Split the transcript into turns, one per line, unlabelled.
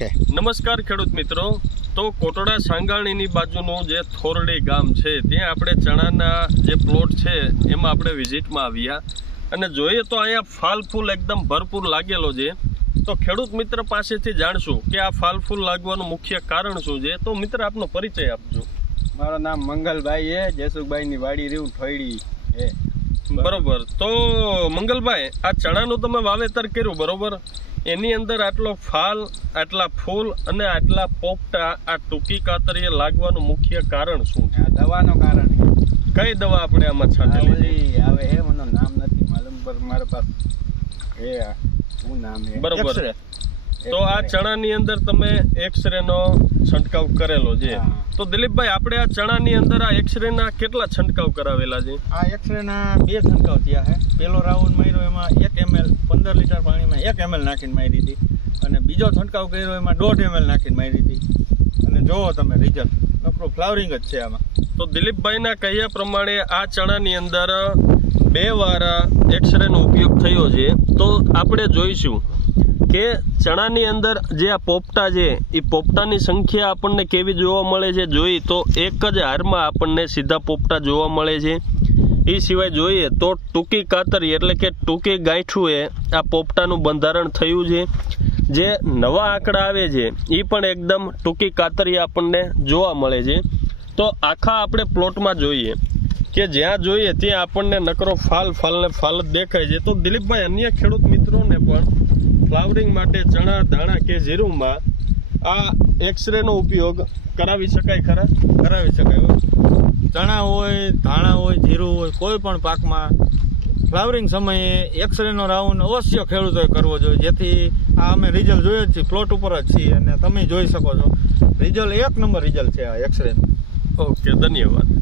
Okay.
નમસ્કાર ખેડૂત મિત્રો. તો કોટડા સાંગાણીની બાજુનું જે થોરડી ગામ છે ત્યાં આપણે ચણાના જે પ્લોટ છે એમાં આપણે વિઝિટમાં આવ્યા. અને જોઈએ તો અહીંયા ફાલ ફૂલ એકદમ ભરપૂર લાગેલો છે. તો ખેડૂત મિત્ર પાસેથી જાણશું કે આ ફાલ ફૂલ લાગવાનું મુખ્ય કારણ શું છે? તો મિત્ર આપનો પરિચય આપજો.
મારું નામ મંગલભાઈ છે જયસુખભાઈની વાડી રહ્યું ઠોયડી છે.
બરોબર? તો મંગલભાઈ આ ચણાનું તમે વાવેતર કર્યું બરોબર? એની અંદર આટલો ફાલ આટલા ફૂલ અને આટલા પોપટા આ ટૂંકી કાતરીએ લાગવાનું મુખ્ય કારણ શું છે?
આ દવાનો કારણ
કઈ દવા આપણે આમાં છાંટેલી
આવે હે મને નામ નથી માલુમ પર મારા પાસે હે આ. શું નામ હે?
બરોબર. તો આ ચણાની અંદર તમે એક્સરે નો છંટકાવ કરેલો છે. તો દિલીપભાઈ આપણે આ ચણાની અંદર આ એક્સરે ના કેટલા છંટકાવ કરાવેલા છે?
આ એક્સરે ના બે છંટકાવ થયા છે. પેલો રાઉન્ડ માર્યો એમાં એક એમએલ પંદર લીટર પાણીમાં એક એમએલ નાખીને મારી હતી અને બીજો છંટકાવ કર્યો એમાં દોઢ એમએલ નાખીને મારી હતી અને જોવો તમે રિઝલ્ટ આપણું ફ્લાવરિંગ જ છે આમાં.
તો દિલીપભાઈના કહ્યા પ્રમાણે આ ચણાની અંદર બે વાર એક્સરે નો ઉપયોગ થયો છે. તો આપણે જોઈશું. કે ચણાની અંદર જે આ પોપટા છે, એ પોપટાની સંખ્યા આપણને કેવી જોવા મળે છે જોઈ, તો એક જ હારમાં આપણને સીધા પોપટા જોવા મળે છે. એ સિવાય જોઈએ તો ટૂંકી કાતરી એટલે કે ટૂંકી ગાંઠુએ આ પોપટાનું બંધારણ થયું છે. જે નવા આંકડા આવે છે એ પણ એકદમ ટૂંકી કાતરી આપણને જોવા મળે છે. તો આખા આપણે પ્લોટમાં જોઈએ કે જ્યાં જોઈએ ત્યાં આપણને નકરો ફાલ ફાલને ફાલ દેખાય છે. તો દિલીપભાઈ, અન્ય ખેડૂત મિત્રોને પણ ફ્લાવરિંગ માટે ચણા, ધાણા કે જીરુમાં આ એક્સરેનો ઉપયોગ કરાવી શકાય ખરા?
કરાવી શકાય ચણા હોય, ધાણા હોય, જીરું હોય, કોઈ પણ પાકમાં ફ્લાવરિંગ સમયે એક્સરેનો રાઉન્ડ અવશ્ય ખેડૂતોએ કરવો જોઈએ. જેથી આ અમે રિઝલ્ટ જોઈએ જ છીએ. પ્લોટ ઉપર જ છીએ અને તમે જોઈ શકો છો. રિઝલ્ટ એક નંબર રિઝલ્ટ છે આ એક્સરેનું
ઓકે, ધન્યવાદ.